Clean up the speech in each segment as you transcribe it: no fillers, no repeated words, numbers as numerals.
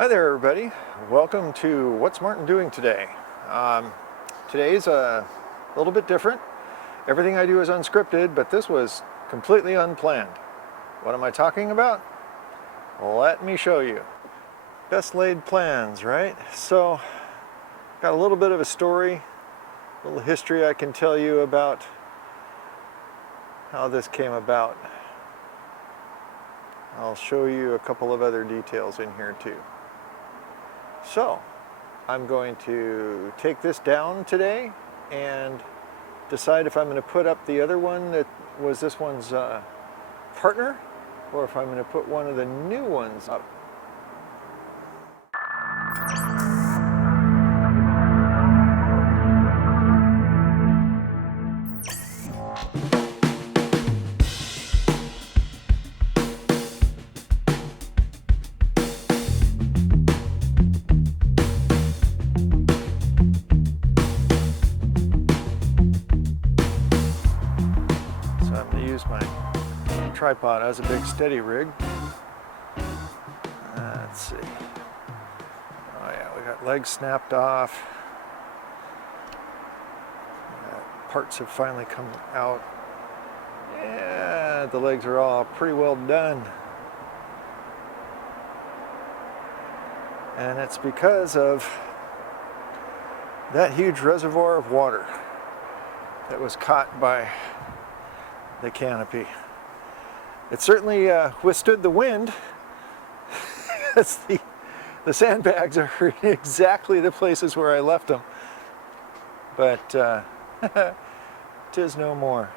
Hi there, everybody. Welcome to What's Martin Doing Today. Today's a little bit different. Everything I do is unscripted, but this was completely unplanned. What am I talking about? Let me show you. Best laid plans, right? So, got a little bit of a story, a little history I can tell you about how this came about. I'll show you a couple of other details in here too. So, I'm going to take this down today and decide if I'm going to put up the other one that was this one's partner, or if I'm going to put one of the new ones up. My tripod as a big steady rig. Let's see. Oh yeah, we got legs snapped off. Parts have finally come out. Yeah, the legs are all pretty well done. And it's because of that huge reservoir of water that was caught by the Canopy. It certainly withstood the wind. the sandbags are in exactly the places where I left them. But 'tis no more.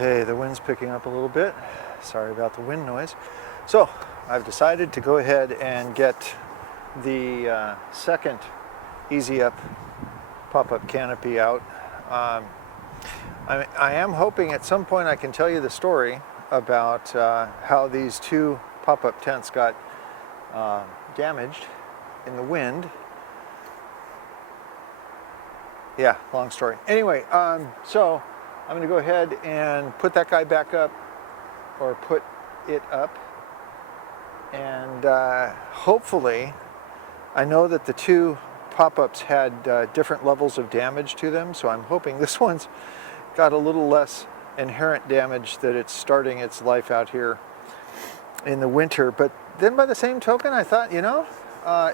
Okay, the wind's picking up a little bit. Sorry about the wind noise. So, I've decided to go ahead and get the second Easy Up pop-up canopy out. I am hoping at some point I can tell you the story about how these two pop-up tents got damaged in the wind. Yeah, long story. Anyway, so I'm going to go ahead and put that guy back up, or put it up, and hopefully, I know that the two pop-ups had different levels of damage to them, so I'm hoping this one's got a little less inherent damage, that it's starting its life out here in the winter. But then by the same token, I thought, you know,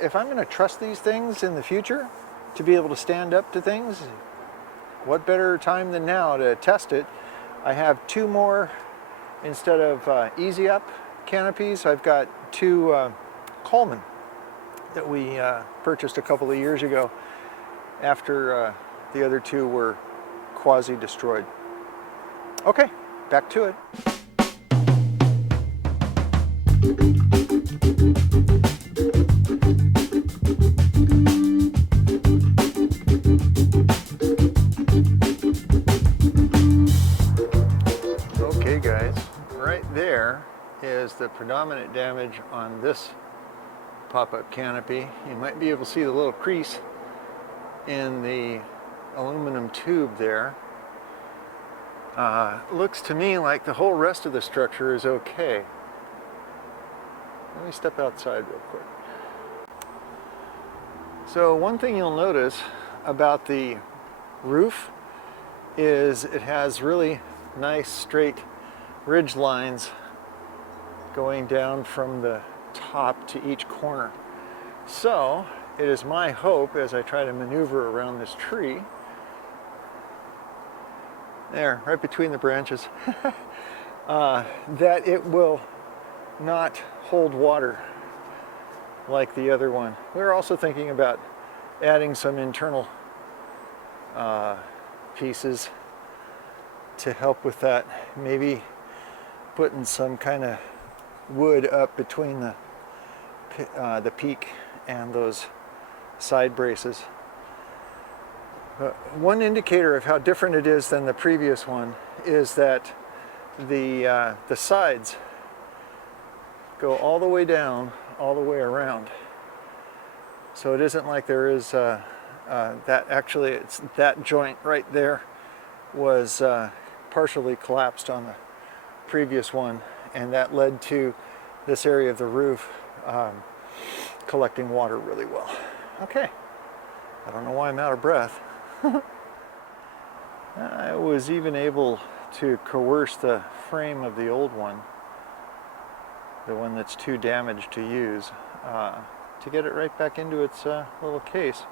if I'm going to trust these things in the future to be able to stand up to things, what better time than now to test it? I have two more, instead of Easy Up canopies, I've got two Coleman that we purchased a couple of years ago after the other two were quasi-destroyed. Okay, back to it. Is the predominant damage on this pop-up canopy. You might be able to see the little crease in the aluminum tube there. Looks to me like the whole rest of the structure is okay. Let me step outside real quick. So one thing you'll notice about the roof is it has really nice straight ridge lines going down from the top to each corner. So it is my hope, as I try to maneuver around this tree, there, right between the branches, that it will not hold water like the other one. We're also thinking about adding some internal pieces to help with that. Maybe putting some kind of wood up between the peak and those side braces. One indicator of how different it is than the previous one is that the sides go all the way down all the way around. So it isn't like there is that, actually it's that joint right there was partially collapsed on the previous one, and that led to this area of the roof collecting water really well. Okay, I don't know why I'm out of breath. I was even able to coerce the frame of the old one, the one that's too damaged to use, to get it right back into its little case.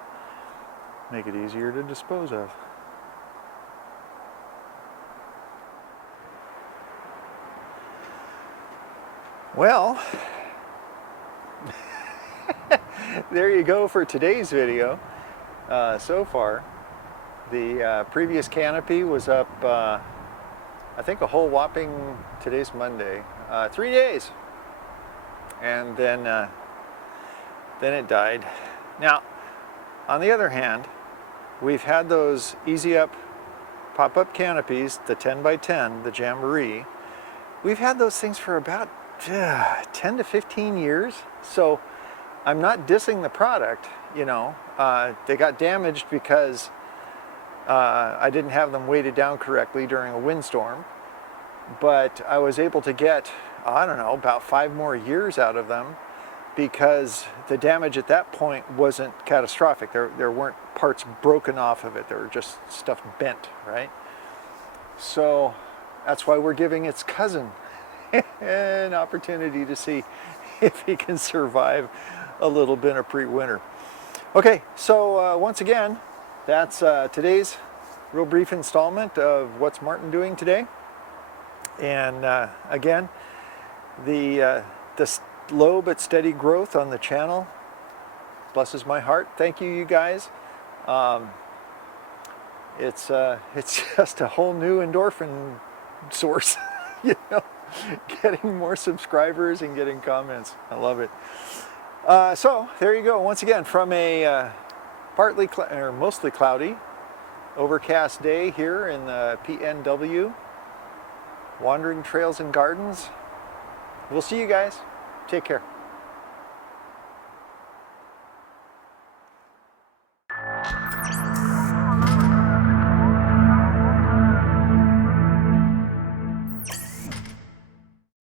Make it easier to dispose of. Well, there you go for today's video. So far, the previous Canopy was up, I think a whole whopping, today's Monday, 3 days. And then it died. Now, on the other hand, we've had those Easy Up pop-up canopies, the 10 by 10, the Jamboree. We've had those things for about 10 to 15 years. So I'm not dissing the product, you know. They got damaged because I didn't have them weighted down correctly during a windstorm. But I was able to get, I don't know, about 5 more years out of them, because the damage at that point wasn't catastrophic. There weren't parts broken off of it. There were just stuff bent, right? So that's why we're giving its cousin an opportunity to see if he can survive a little bit of pre-winter. Okay, so once again, that's today's real brief installment of What's Martin Doing Today. And again, the slow but steady growth on the channel blesses my heart. Thank you, you guys. It's just a whole new endorphin source, you know, getting more subscribers and getting comments. I love it. So there you go. Once again, from a partly or mostly cloudy, overcast day here in the PNW, Wandering Trails and Gardens. We'll see you guys. Take care.